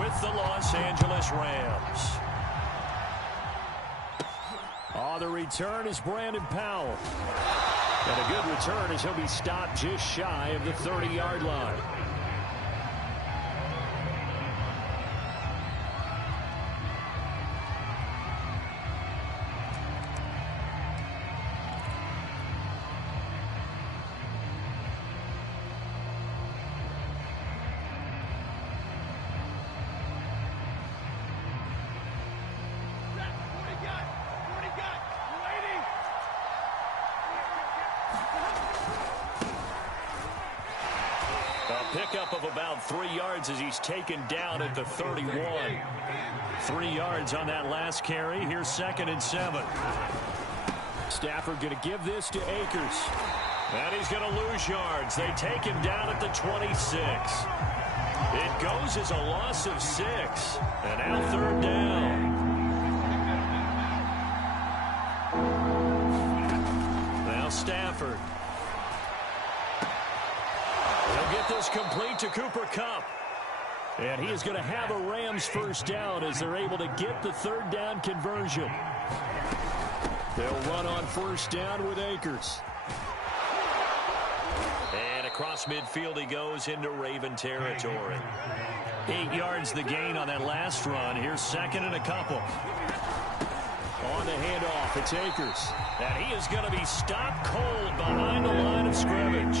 with the Los Angeles Rams. On the return is Brandon Powell. And a good return as he'll be stopped just shy of the 30-yard line. Pickup of about 3 yards as he's taken down at the 31. 3 yards on that last carry. Here's 2nd and 7. Stafford going to give this to Akers. And he's going to lose yards. They take him down at the 26. It goes as a loss of 6. And now 3rd down. Now Stafford. Get this complete to Cooper Kupp. And he is going to have a Rams first down as they're able to get the 3rd down conversion. They'll run on 1st down with Akers. And across midfield he goes into Raven territory. 8 yards the gain on that last run. Here's 2nd and a couple. On the handoff, it's Akers. And he is going to be stopped cold behind the line of scrimmage.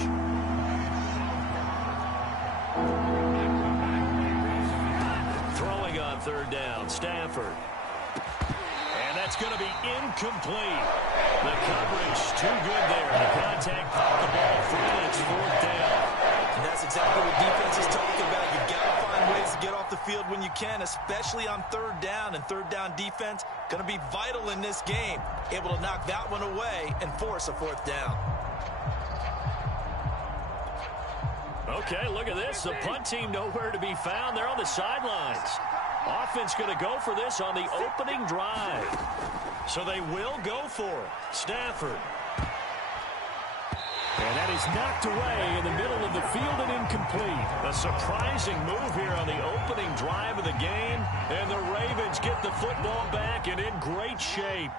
Throwing on 3rd down, Stafford. And that's going to be incomplete. The coverage too good there. The contact popped the ball free. It's 4th down. And that's exactly what defense is talking about. You've got to find ways to get off the field when you can, especially on 3rd down. And 3rd down defense going to be vital in this game. Able to knock that one away and force a 4th down. Okay, look at this. The punt team nowhere to be found. They're on the sidelines. Offense going to go for this on the opening drive. So they will go for it. Stafford. And that is knocked away in the middle of the field and incomplete. A surprising move here on the opening drive of the game. And the Ravens get the football back and in great shape.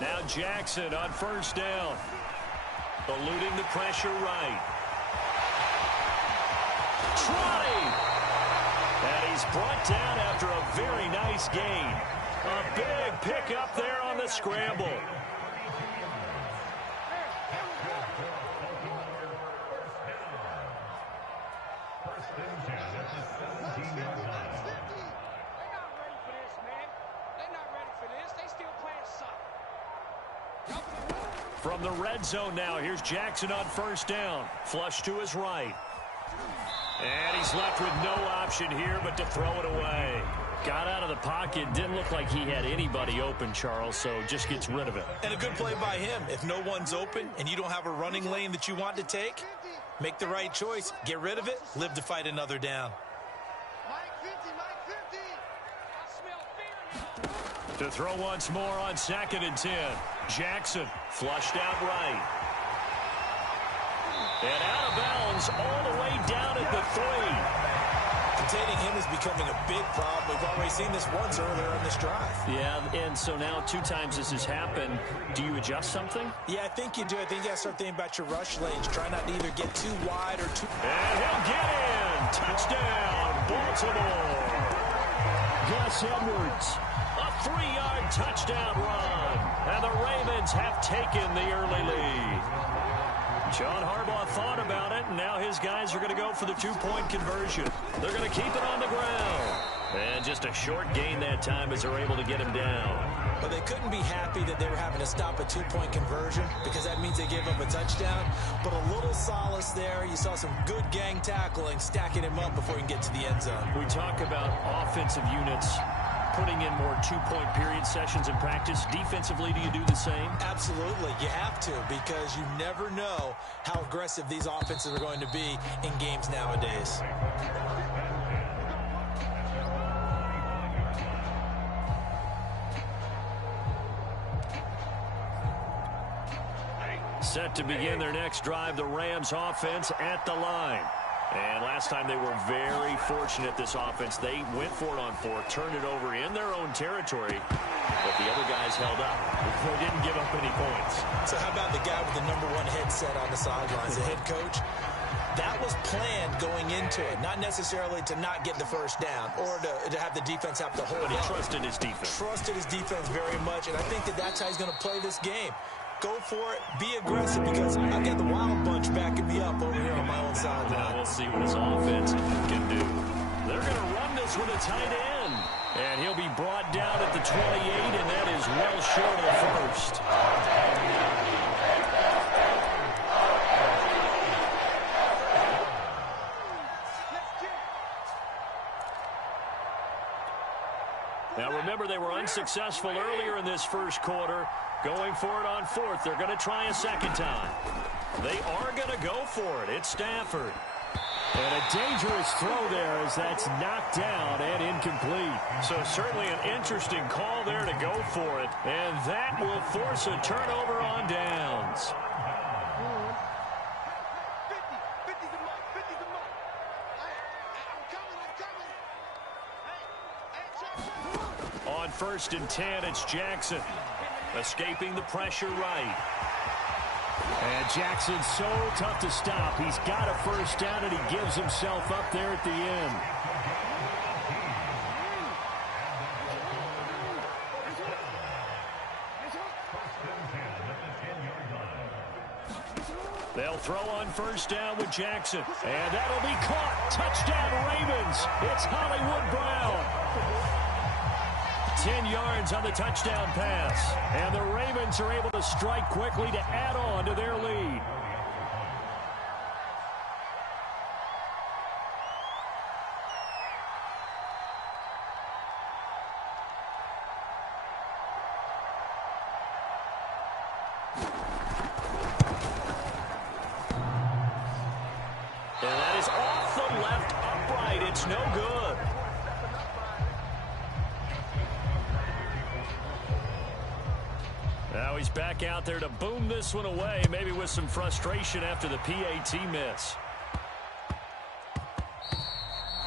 Now Jackson on 1st down. Eluding the pressure right. Trotty! And he's brought down after a very nice gain. A big pickup there on the scramble. From the red zone now, here's Jackson on 1st down. Flush to his right. And he's left with no option here but to throw it away. Got out of the pocket. Didn't look like he had anybody open, Charles, so just gets rid of it. And a good play by him. If no one's open and you don't have a running lane that you want to take, make the right choice. Get rid of it. Live to fight another down. To throw once more on 2nd and 10. Jackson flushed out right. And out of bounds all the way down at the 3. Containing him is becoming a big problem. We've already seen this once earlier in this drive. Yeah, and so now 2 times this has happened. Do you adjust something? Yeah, I think you do. I think you got to start thinking about your rush lanes. Try not to either get too wide or too... And he'll get in. Touchdown, Baltimore. Gus Edwards. A 3-yard touchdown run. And the Ravens have taken the early lead. John Harbaugh thought about it, and now his guys are going to go for the 2-point conversion. They're going to keep it on the ground. And just a short gain that time as they're able to get him down. But they couldn't be happy that they were having to stop a 2-point conversion because that means they gave up a touchdown. But a little solace there. You saw some good gang tackling, stacking him up before he can get to the end zone. We talk about offensive units putting in more 2-point period sessions in practice. Defensively, do you do the same? Absolutely. You have to, because you never know how aggressive these offenses are going to be in games nowadays. Set to begin their next drive, the Rams offense at the line. And last time they were very fortunate, this offense. They went for it on fourth, turned it over in their own territory, but the other guys held up. They didn't give up any points. So how about the guy with the #1 headset on the sidelines, the head coach? That was planned going into it, not necessarily to not get the first down or to have the defense have to hold it. He trusted his defense. Trusted his defense very much, and I think that's how he's going to play this game. Go for it, be aggressive, because I've got the wild bunch backing me up over here on my own sideline. Now we'll see what his offense can do. They're going to run this with a tight end, and he'll be brought down at the 28, and that is well short of the first. Now remember, they were unsuccessful earlier in this first quarter. Going for it on fourth. They're going to try a second time. They are going to go for it. It's Stafford. And a dangerous throw there as that's knocked down and incomplete. So certainly an interesting call there to go for it. And that will force a turnover on downs. On 1st and 10, it's Jackson. Escaping the pressure right. And Jackson's so tough to stop. He's got a first down, and he gives himself up there at the end. They'll throw on 1st down with Jackson. And that'll be caught. Touchdown, Ravens. It's Hollywood Brown. 10 yards on the touchdown pass. And the Ravens are able to strike quickly to add on to their lead. And that is off the left upright. It's no good. Now he's back out there to boom this one away, maybe with some frustration after the PAT miss.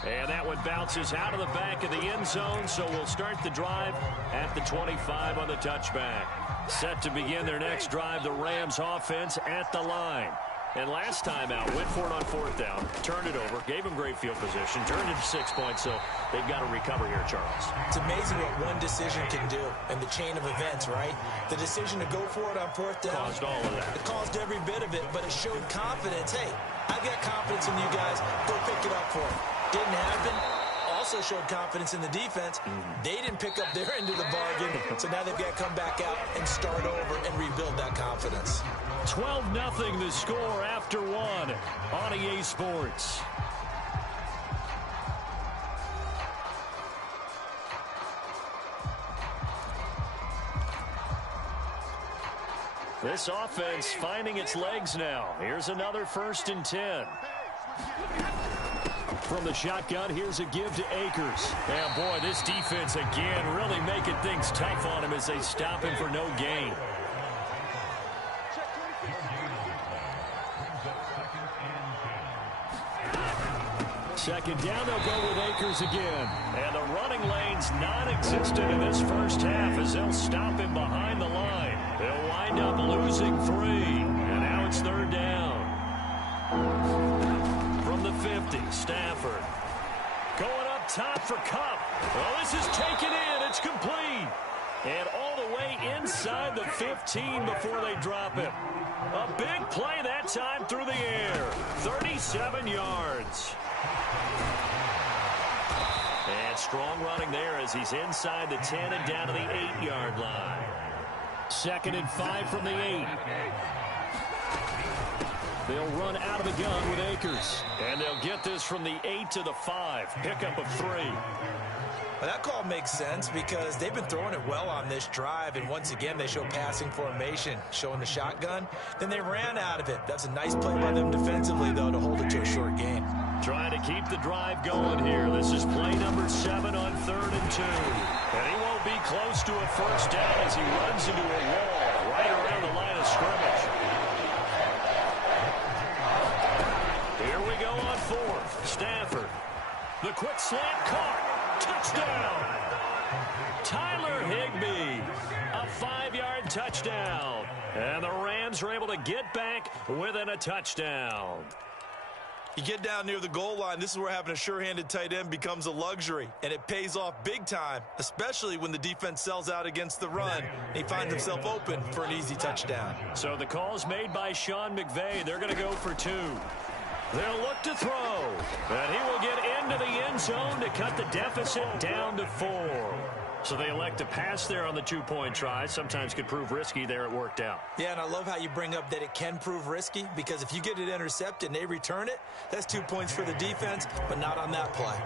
And that one bounces out of the back of the end zone, so we'll start the drive at the 25 on the touchback. Set to begin their next drive, the Rams offense at the line. And last time out, went for it on 4th down, turned it over, gave him great field position, turned it to 6 points, so they've got to recover here, Charles. It's amazing what one decision can do in the chain of events, right? The decision to go for it on 4th down. Caused all of that. It caused every bit of it, but it showed confidence. Hey, I've got confidence in you guys. Go pick it up for me. Didn't happen. Also showed confidence in the defense. They didn't pick up their end of the bargain, so now they've got to come back out and start over and rebuild that confidence. 12-0 the score after one on EA Sports. This offense finding its legs now. Here's another 1st and 10. From the shotgun, here's a give to Akers. And boy, this defense again really making things tough on him as they stop him for no gain. Second down, they'll go with Akers again. And the running lane's non-existent in this first half as they'll stop him behind the line. They'll wind up losing 3. And now it's 3rd down. From the 50, Stafford. Going up top for Kupp. Well, this is taken in. It's complete. And all the way inside the 15 before they drop him. A big play that time through the air. 37 yards. And strong running there as he's inside the 10 and down to the 8-yard line. 2nd and 5 from the 8. They'll run out of the gun with Akers. And they'll get this from the 8 to the 5. Pickup of 3. Well, that call makes sense because they've been throwing it well on this drive, and once again they show passing formation, showing the shotgun. Then they ran out of it. That's a nice play by them defensively, though, to hold it to a short game. Trying to keep the drive going here. This is play number 7 on 3rd and 2. And he won't be close to a first down as he runs into a wall right around the line of scrimmage. The quick slant caught. Touchdown. Tyler Higbee. A 5-yard touchdown. And the Rams are able to get back within a touchdown. You get down near the goal line, this is where having a sure-handed tight end becomes a luxury, and it pays off big time, especially when the defense sells out against the run. He finds himself open for an easy touchdown. So the call's made by Sean McVay. They're going to go for 2. They'll look to throw, and he will get into the end zone to cut the deficit down to 4. So they elect to pass there on the 2-point try. Sometimes could prove risky. There it worked out. Yeah, and I love how you bring up that it can prove risky, because if you get it intercepted and they return it, that's 2 points for the defense, but not on that play.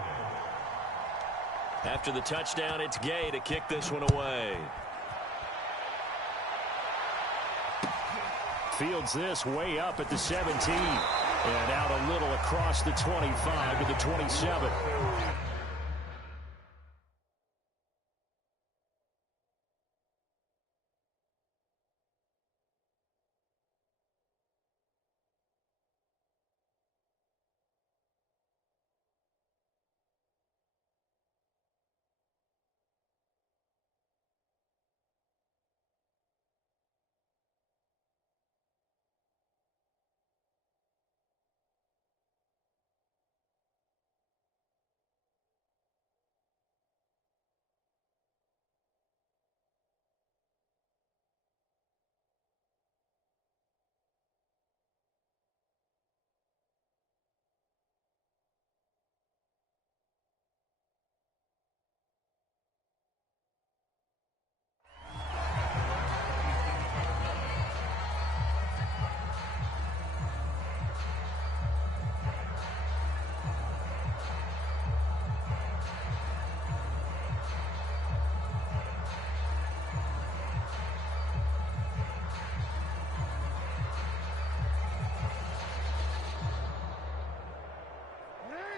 After the touchdown, it's Gay to kick this one away. Fields this way up at the 17. And out a little across the 25 to the 27.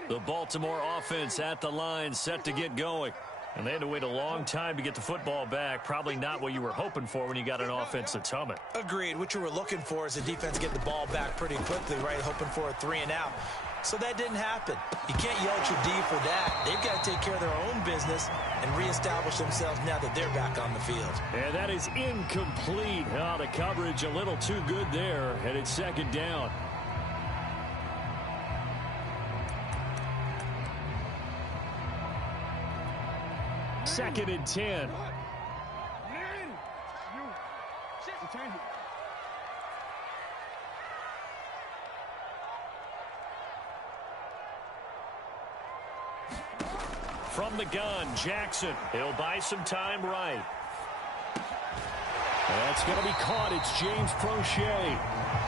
The Baltimore offense at the line, set to get going. And they had to wait a long time to get the football back. Probably not what you were hoping for when you got an offense that's humming. Agreed. What you were looking for is the defense get the ball back pretty quickly, right? Hoping for a 3 and out. So that didn't happen. You can't yell at your D for that. They've got to take care of their own business and reestablish themselves now that they're back on the field. And that is incomplete. Oh, the coverage a little too good there, and it's second down. Second and 10. From the gun, Jackson. He'll buy some time right. That's going to be caught. It's James Prochet.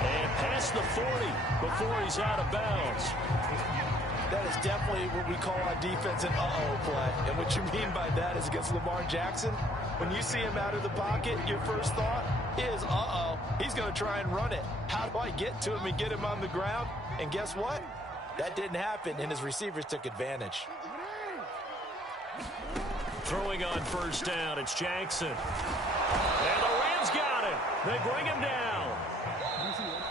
And past the 40 before he's out of bounds. That is definitely what we call on defense an uh-oh play. And what you mean by that is against Lamar Jackson, when you see him out of the pocket, your first thought is, uh-oh, he's going to try and run it. How do I get to him and get him on the ground? And guess what? That didn't happen, and his receivers took advantage. Throwing on first down, it's Jackson. And the Rams got him. They bring him down.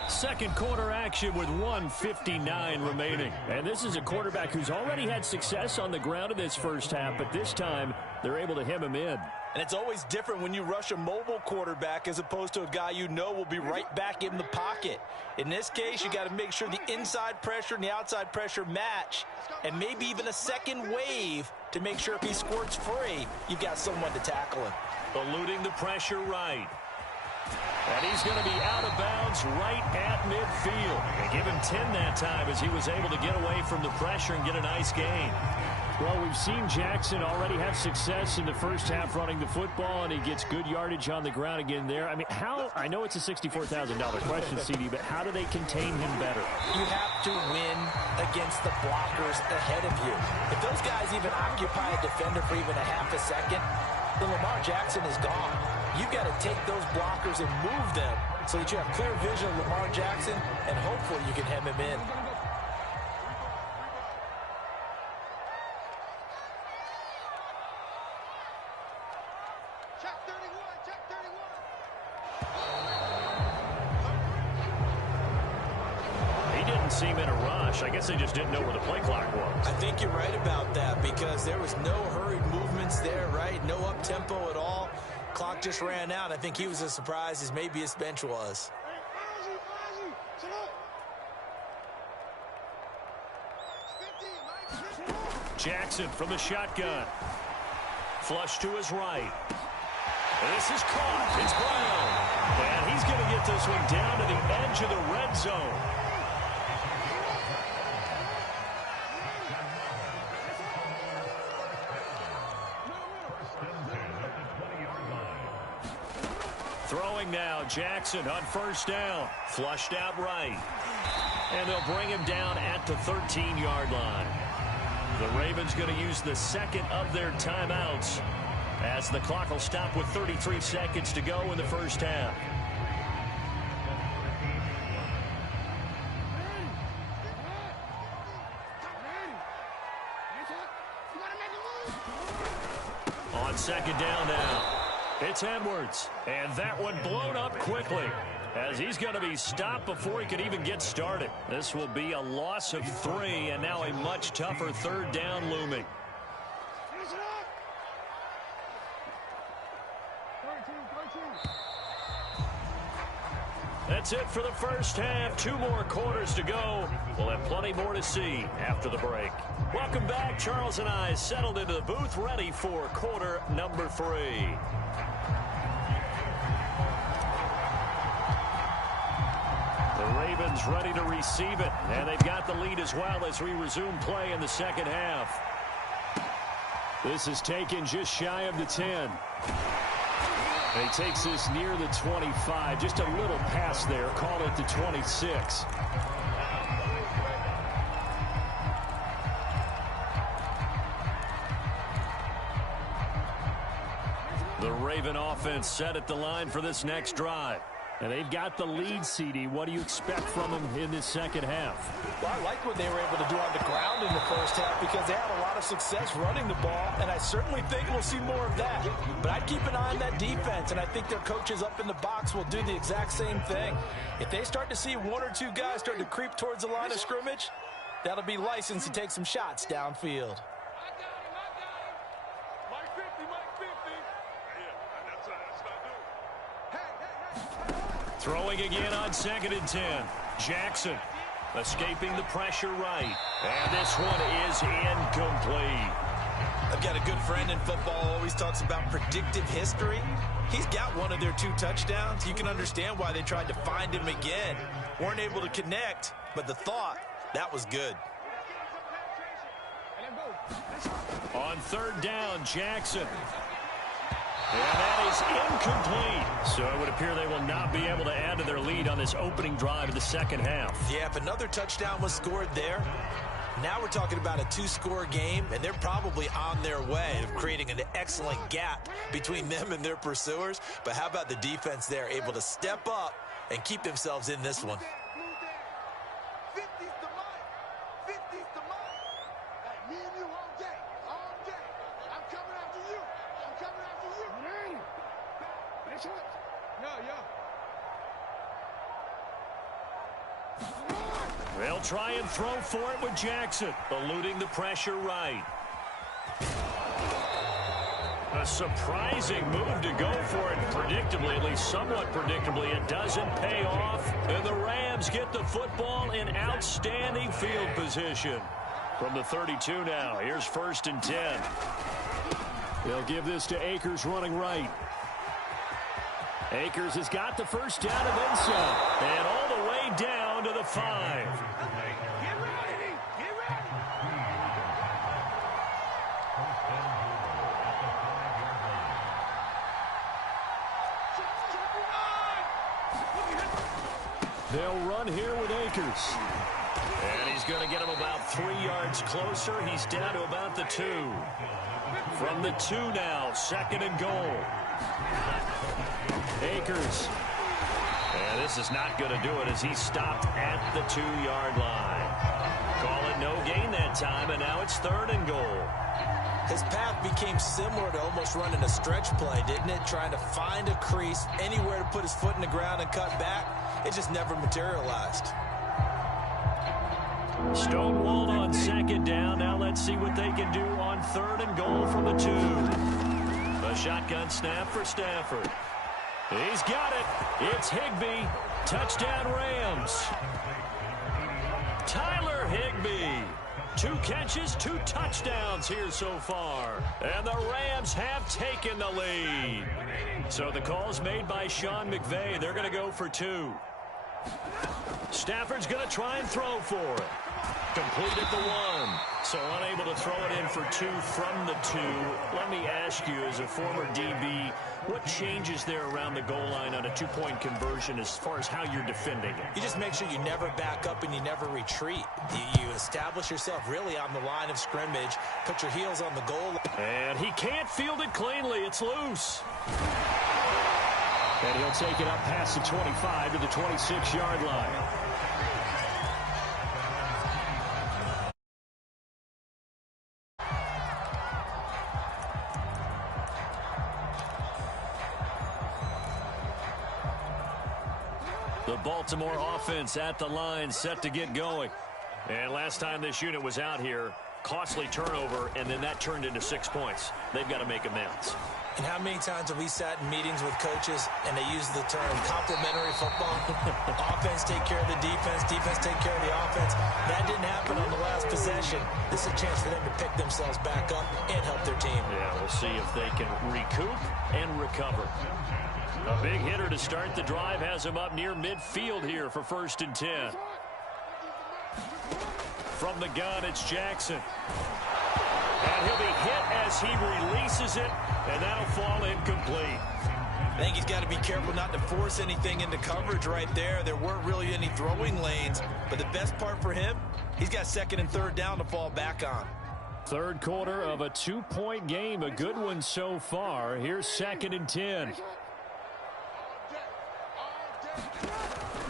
Second quarter action with 1:59 remaining. And this is a quarterback who's already had success on the ground in this first half, but this time they're able to hem him in. And it's always different when you rush a mobile quarterback as opposed to a guy you know will be right back in the pocket. In this case, you got to make sure the inside pressure and the outside pressure match, and maybe even a second wave to make sure if he squirts free, you've got someone to tackle him. Eluding the pressure right. And he's going to be out of bounds right at midfield. And give him 10 that time as he was able to get away from the pressure and get a nice gain. Well, we've seen Jackson already have success in the first half running the football, and he gets good yardage on the ground again there. I mean, I know it's a $64,000 question, CD, but how do they contain him better? You have to win against the blockers ahead of you. If those guys even occupy a defender for even a half a second, then Lamar Jackson is gone. You've got to take those blockers and move them so that you have clear vision of Lamar Jackson, and hopefully you can hem him in. seem in a rush. I guess they just didn't know where the play clock was. I think you're right about that because there was no hurried movements there, right? No up-tempo at all. Clock just ran out. I think he was as surprised as maybe his bench was. Jackson from the shotgun. Flush to his right. This is caught. It's Brown. And he's going to get this one down to the edge of the red zone. Throwing now, Jackson on first down. Flushed out right. And they'll bring him down at the 13-yard line. The Ravens going to use the second of their timeouts as the clock will stop with 33 seconds to go in the first half. On second down now, it's Edwards. And that one blown up quickly as he's going to be stopped before he could even get started. This will be a loss of 3, and now a much tougher third down looming. That's it for the first half. 2 more quarters to go. We'll have plenty more to see after the break. Welcome back. Charles and I settled into the booth ready for quarter number 3. The Ravens ready to receive it, and they've got the lead as well as we resume play in the second half. This is taken just shy of the 10. He takes this near the 25, just a little pass there, call it the 26. The Raven offense set at the line for this next drive. And they've got the lead, CD. What do you expect from them in this second half? Well, I like what they were able to do on the ground in the first half because they had a lot of success running the ball, and I certainly think we'll see more of that. But I'd keep an eye on that defense, and I think their coaches up in the box will do the exact same thing. If they start to see 1 or 2 guys start to creep towards the line of scrimmage, that'll be licensed to take some shots downfield. Throwing again on 2nd and 10. Jackson escaping the pressure right. And this one is incomplete. I've got a good friend in football, always talks about predictive history. He's got one of their 2 touchdowns. You can understand why they tried to find him again. Weren't able to connect, but the thought, that was good. On 3rd down, Jackson. And that is incomplete. So it would appear they will not be able to add to their lead on this opening drive of the second half. Yeah, if another touchdown was scored there, now we're talking about a 2-score game, and they're probably on their way of creating an excellent gap between them and their pursuers. But how about the defense there, able to step up and keep themselves in this one? They'll try and throw for it with Jackson, eluding the pressure right. A surprising move to go for it predictably, at least somewhat predictably. It doesn't pay off, and the Rams get the football in outstanding field position. From the 32 now, here's 1st and 10. They'll give this to Akers running right. Akers has got the first down and then some. And all the way down to the 5. Get ready! Get ready! They'll run here with Akers. And he's going to get him about 3 yards closer. He's down to about the 2. From the 2 now, 2nd and goal. Akers. And this is not going to do it as he stopped at the 2-yard line. Call it no gain that time, and now it's 3rd and goal. His path became similar to almost running a stretch play, didn't it? Trying to find a crease, anywhere to put his foot in the ground and cut back. It just never materialized. Stonewalled on second down. Now let's see what they can do on third and goal from the 2. A shotgun snap for Stafford. He's got it. It's Higbee. Touchdown Rams. Tyler Higbee. 2 catches, 2 touchdowns here so far. And the Rams have taken the lead. So the call's made by Sean McVay. They're going to go for 2. Stafford's going to try and throw for it. Complete at the 1. So unable to throw it in for 2 from the 2. Let me ask you, as a former DB, what changes there around the goal line on a 2-point conversion as far as how you're defending it? You just make sure you never back up and you never retreat. You establish yourself really on the line of scrimmage, put your heels on the goal line. And he can't field it cleanly. It's loose. And he'll take it up past the 25 to the 26-yard line. The Baltimore offense at the line, set to get going. And last time this unit was out here, costly turnover, and then that turned into 6 points. They've got to make amends. And how many times have we sat in meetings with coaches and they use the term complementary football? Offense take care of the defense, defense take care of the offense. That didn't happen on the last possession. This is a chance for them to pick themselves back up and help their team. Yeah, we'll see if they can recoup and recover. A big hitter to start the drive has him up near midfield here for 1st and 10. From the gun, it's Jackson. And he'll be hit as he releases it, and that'll fall incomplete. I think he's got to be careful not to force anything into coverage right there. There weren't really any throwing lanes, but the best part for him, he's got 2nd and 3rd down to fall back on. Third quarter of a 2-point game, a good one so far. Here's 2nd and 10.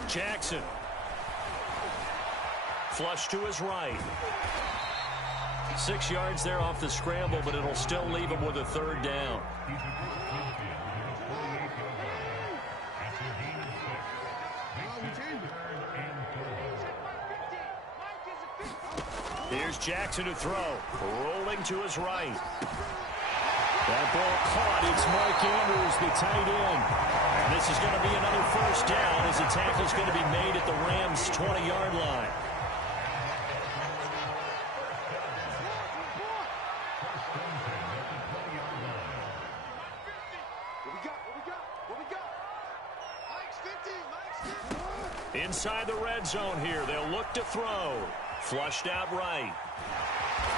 Jackson. Flush to his right. 6 yards there off the scramble, but it'll still leave him with a 3rd down. Here's Jackson to throw. Rolling to his right. That ball caught. It's Mark Andrews, the tight end. This is going to be another 1st down as the tackle's going to be made at the Rams' 20-yard line. Inside the red zone here. They'll look to throw. Flushed out right.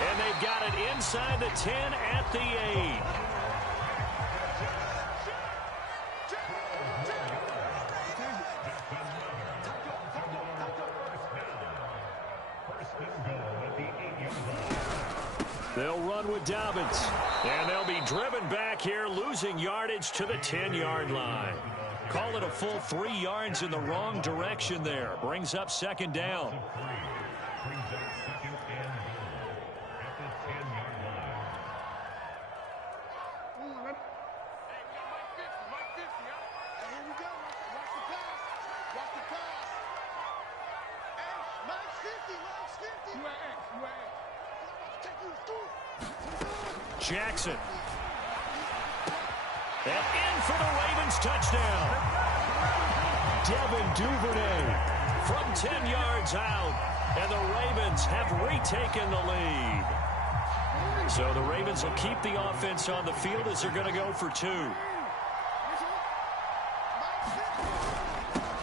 And they've got it inside the 10 at the 8. They'll run with Dobbins. And they'll be driven back here, losing yardage to the 10-yard line. Call it a full 3 yards in the wrong direction there. Brings up 2nd down. Jackson. And in for the Ravens touchdown. Devin Duvernay from 10 yards out. And the Ravens have retaken the lead. So the Ravens will keep the offense on the field as they're going to go for 2.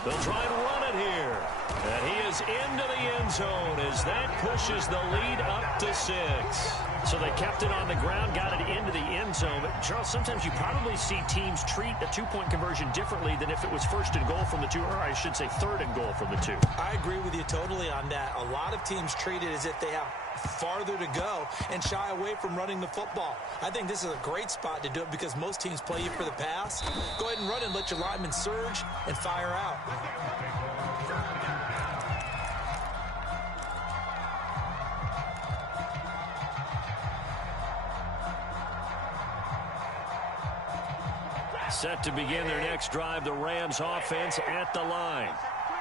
They'll try and run it here. And he is into the end zone as that pushes the lead up to 6. So they kept it on the ground, got it into the end zone. But Charles, sometimes you probably see teams treat a 2-point conversion differently than if it was 1st and goal from the 2, or I should say 3rd and goal from the 2. I agree with you totally on that. A lot of teams treat it as if they have farther to go and shy away from running the football. I think this is a great spot to do it because most teams play you for the pass. Go ahead and run and let your linemen surge and fire out. Set to begin their next drive, the Rams offense at the line.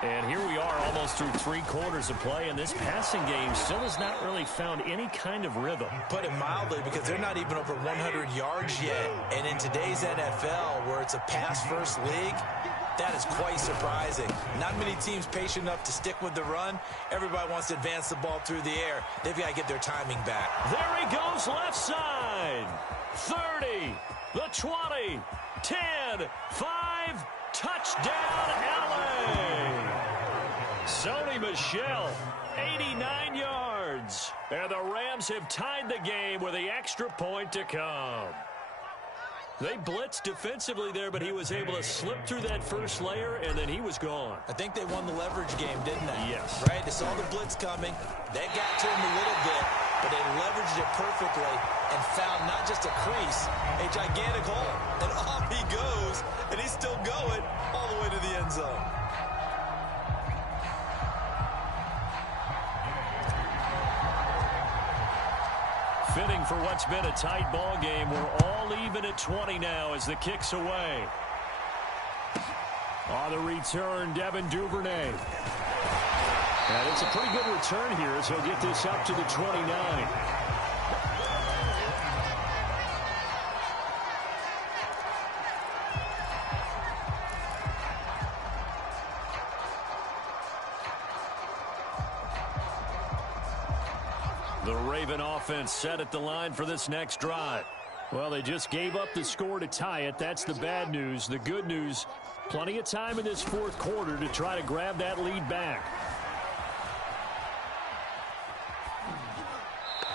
And here we are almost through 3 quarters of play, and this passing game still has not really found any kind of rhythm. Put it mildly, because they're not even over 100 yards yet. And in today's NFL, where it's a pass-first league, that is quite surprising. Not many teams patient enough to stick with the run. Everybody wants to advance the ball through the air. They've got to get their timing back. There he goes, left side. 30, the 20, 10, 5, touchdown, LA. Sony Michel, 89 yards. And the Rams have tied the game with the extra point to come. They blitzed defensively there, but he was able to slip through that first layer, and then he was gone. I think they won the leverage game, didn't they? Yes. Right? They saw the blitz coming. That got to him a little bit, but they leveraged it perfectly and found not just a crease, a gigantic hole. And off he goes, and he's still going all the way to the end zone. Fitting for what's been a tight ball game. We're all even at 20 now as the kick's away. On the return, Devin Duvernay. And it's a pretty good return here as he'll get this up to the 29. The Raven offense set at the line for this next drive. Well, they just gave up the score to tie it. That's the bad news. The good news, plenty of time in this fourth quarter to try to grab that lead back.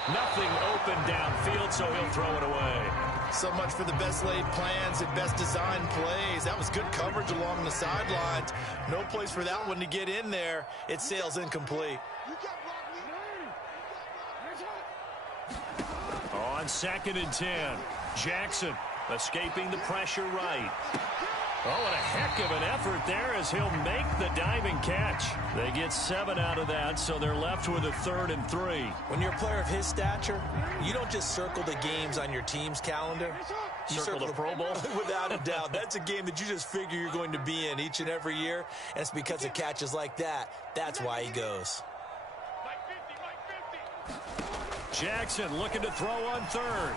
Nothing open downfield, so he'll throw it away. So much for the best laid plans and best designed plays. That was good coverage along the sidelines. No place for that one to get in there. It sails incomplete. On 2nd and 10, Jackson escaping the pressure right. Oh, and a heck of an effort there as he'll make the diving catch. They get 7 out of that, so they're left with a 3rd and 3. When you're a player of his stature, you don't just circle the games on your team's calendar. You circle the Pro Bowl? Without a doubt. That's a game that you just figure you're going to be in each and every year, and it's because of catches like that. That's why he goes. Jackson looking to throw on 3rd.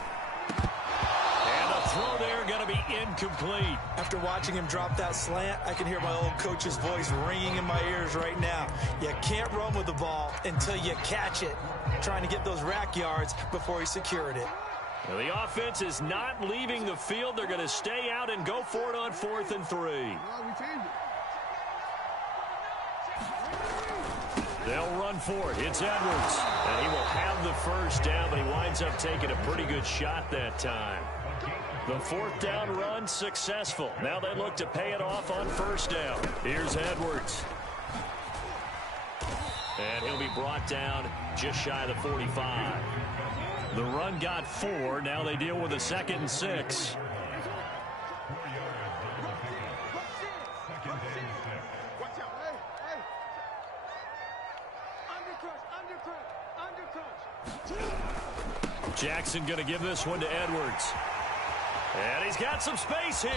And the throw there going to be incomplete. After watching him drop that slant, I can hear my old coach's voice ringing in my ears right now. You can't run with the ball until you catch it. Trying to get those rack yards before he secured it. Well, the offense is not leaving the field. They're going to stay out and go for it on 4th and 3. They'll run for it. It's Edwards. And he will have the first down, but he winds up taking a pretty good shot that time. The 4th down run successful. Now they look to pay it off on 1st down. Here's Edwards. And he'll be brought down just shy of the 45. The run got 4. Now they deal with a 2nd and 6. Jackson going to give this one to Edwards. And he's got some space here.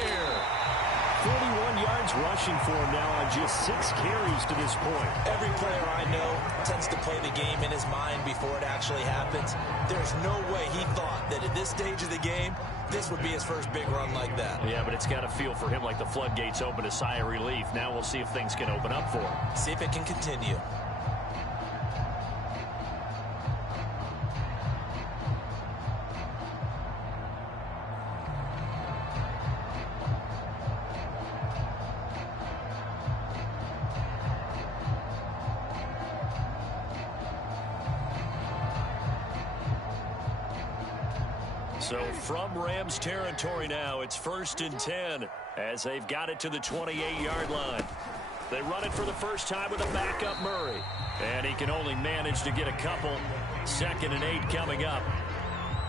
41 yards rushing for him now on just 6 carries to this point. Every player I know tends to play the game in his mind before it actually happens. There's no way he thought that at this stage of the game, this would be his first big run like that. Yeah, but it's got to feel for him like the floodgates open, a sigh of relief. Now we'll see if things can open up for him. See if it can continue. So from Rams territory now, it's 1st and 10 as they've got it to the 28-yard line. They run it for the first time with a backup Murray. And he can only manage to get a couple. 2nd and 8 coming up.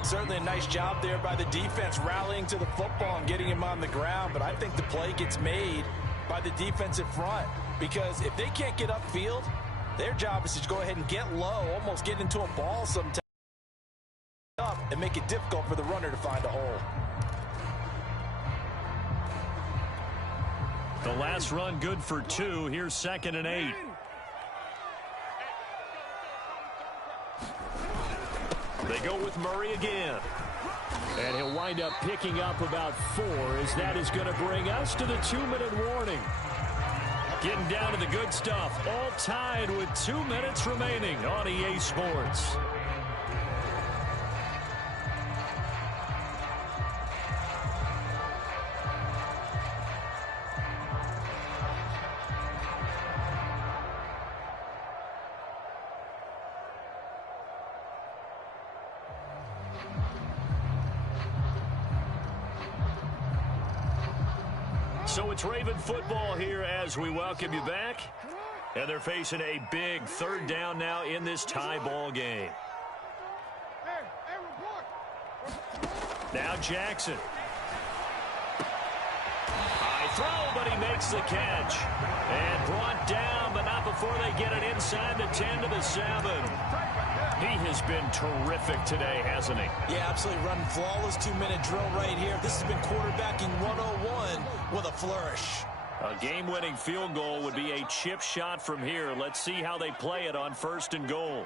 Certainly a nice job there by the defense rallying to the football and getting him on the ground. But I think the play gets made by the defensive front. Because if they can't get upfield, their job is to go ahead and get low, almost get into a ball sometimes, and make it difficult for the runner to find a hole. The last run good for 2. Here's 2nd and 8. They go with Murray again. And he'll wind up picking up about 4, as that is going to bring us to the 2-minute warning. Getting down to the good stuff. All tied with 2 minutes remaining on EA Sports. So it's Raven football here as we welcome you back. And they're facing a big 3rd down now in this tie ball game. Now Jackson. High throw, but he makes the catch. And brought down, but not before they get it inside the 10 to the 7. He has been terrific today, hasn't he? Yeah, absolutely running flawless 2-minute drill right here. This has been quarterbacking 101 with a flourish. A game-winning field goal would be a chip shot from here. Let's see how they play it on 1st and goal.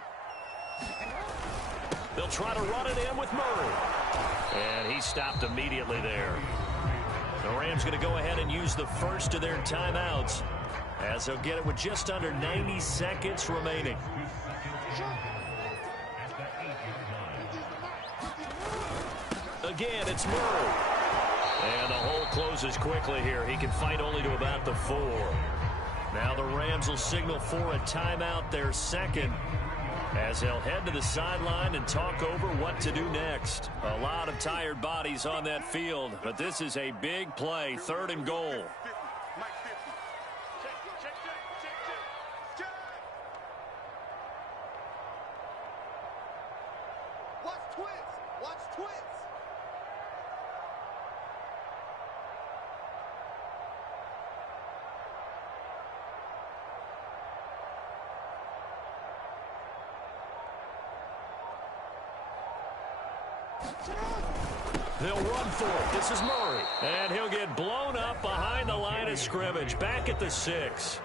They'll try to run it in with Murray. And he stopped immediately there. The Rams going to go ahead and use the first of their timeouts, as they'll get it with just under 90 seconds remaining. Again, it's Murray. And the hole closes quickly here. He can fight only to about the 4. Now the Rams will signal for a timeout, their 2nd, as they'll head to the sideline and talk over what to do next. A lot of tired bodies on that field, but this is a big play, 3rd and goal. They'll run for it. This is Murray. And he'll get blown up behind the line of scrimmage. Back at the 6.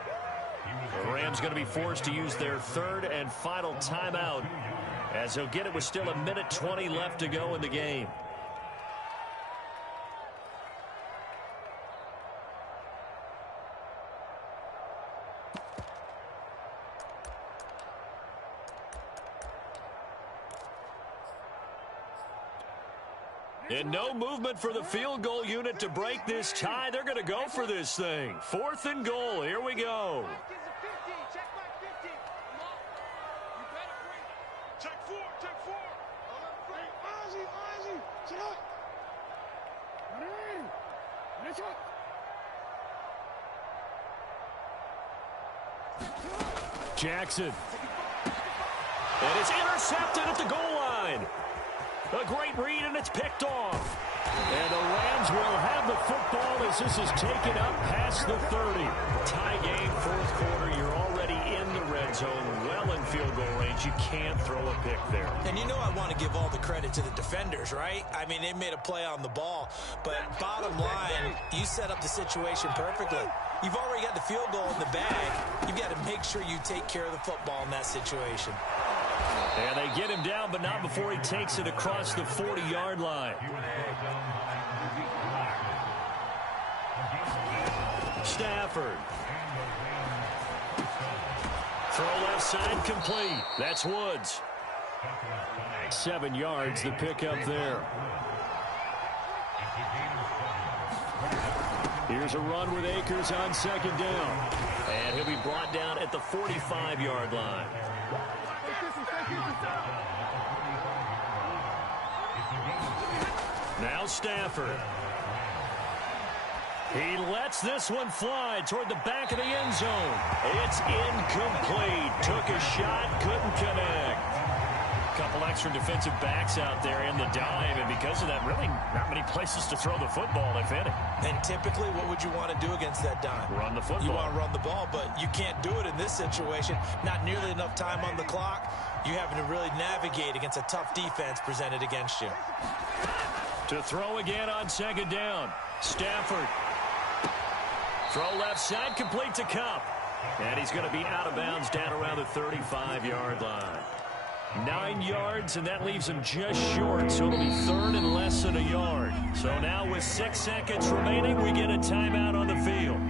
The Rams going to be forced to use their 3rd and final timeout, as they'll get it with still 1:20 left to go in the game. And no movement for the field goal unit to break this tie. They're going to go for this thing. 4th and goal. Here we go. Jackson. And it's intercepted at the goal line. A great read, and it's picked off. And the Rams will have the football as this is taken up past the 30. Tie game, 4th quarter. You're already in the red zone, well in field goal range. You can't throw a pick there. And you know I want to give all the credit to the defenders, right? I mean, they made a play on the ball. But bottom line, you set up the situation perfectly. You've already got the field goal in the bag. You've got to make sure you take care of the football in that situation. And they get him down, but not before he takes it across the 40-yard line. Stafford. Throw left side complete. That's Woods. 7 yards, the pickup there. Here's a run with Akers on 2nd down. And he'll be brought down at the 45-yard line. Now Stafford. He lets this one fly toward the back of the end zone. It's incomplete. Took a shot, couldn't connect. Couple extra defensive backs out there in the dime, and because of that, really not many places to throw the football, if any. And typically, what would you want to do against that dime? Run the football. You want to run the ball, but you can't do it in this situation. Not nearly enough time on the clock. You having to really navigate against a tough defense presented against you. To throw again on 2nd down. Stafford Throw left side, complete to Cup. And he's going to be out of bounds down around the 35-yard line. 9 yards, and that leaves him just short, so it'll be third and less than a yard. So now with 6 seconds remaining, we get a timeout on the field.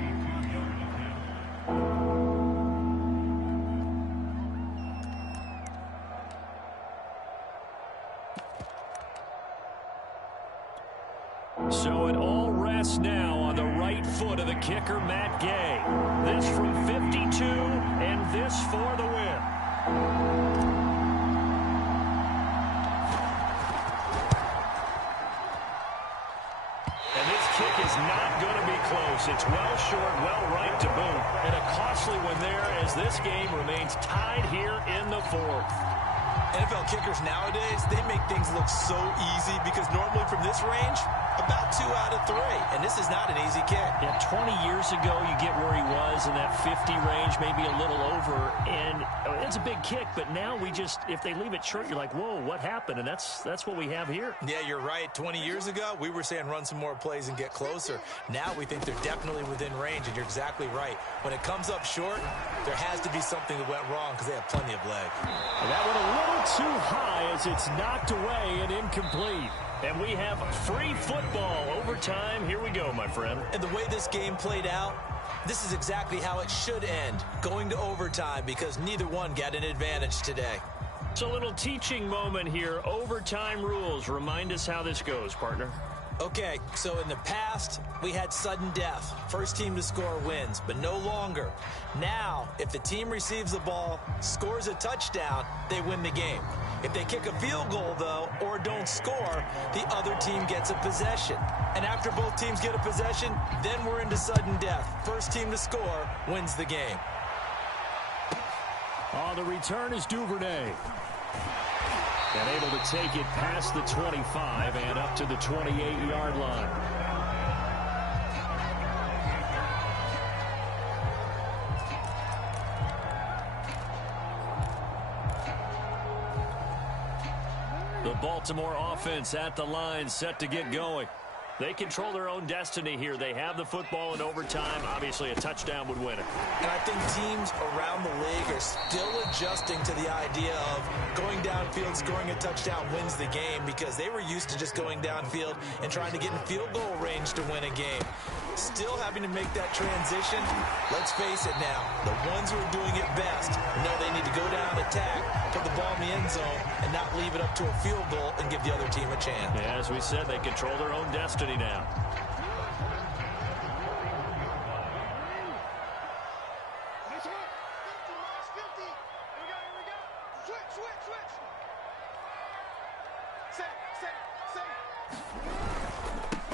So it all rests now on the right foot of the kicker, Matt Gay. This from 52, and this for the win. And this kick is not going to be close. It's well short, well right to boot. And a costly one there as this game remains tied here in the fourth. NFL kickers nowadays, they make things look so easy because normally from this range, about 2 out of 3. And this is not an easy kick. Yeah, 20 years ago, you get where he was in that 50 range, maybe a little over. And it's a big kick, but now we just, if they leave it short, you're like, whoa, what happened? And that's what we have here. Yeah, you're right. 20 years ago, we were saying run some more plays and get closer. Now we think they're definitely within range, and you're exactly right. When it comes up short, there has to be something that went wrong because they have plenty of leg. And that went a little too high as it's knocked away and incomplete. And we have free football overtime. Here we go, my friend. And the way this game played out, this is exactly how it should end, going to overtime because neither one got an advantage today. It's a little teaching moment here. Overtime rules. Remind us how this goes, partner. Okay, so in the past, we had sudden death. First team to score wins, but no longer. Now, if the team receives the ball, scores a touchdown, they win the game. If they kick a field goal, though, or don't score, the other team gets a possession. And after both teams get a possession, then we're into sudden death. First team to score wins the game. On the return is Duvernay. And able to take it past the 25 and up to the 28-yard line. The Baltimore offense at the line, set to get going. They control their own destiny here. They have the football in overtime. Obviously, a touchdown would win it. And I think teams around the league are still adjusting to the idea of going downfield, scoring a touchdown wins the game because they were used to just going downfield and trying to get in field goal range to win a game. Still having to make that transition. Let's face it now. The ones who are doing it best know they need to go down, attack, put the ball in the end zone, and not leave it up to a field goal and give the other team a chance. Yeah, as we said, they control their own destiny now.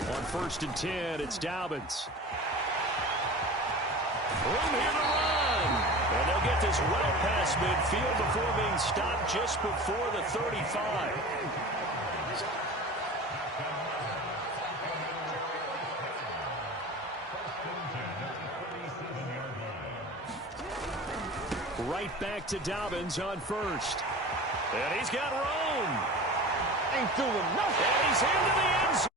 On 1st and 10, it's Dobbins. Room here to run. And they'll get this well past midfield before being stopped just before the 35. Right back to Dobbins on 1st. And he's got room. Ain't doing nothing. And he's into the end zone.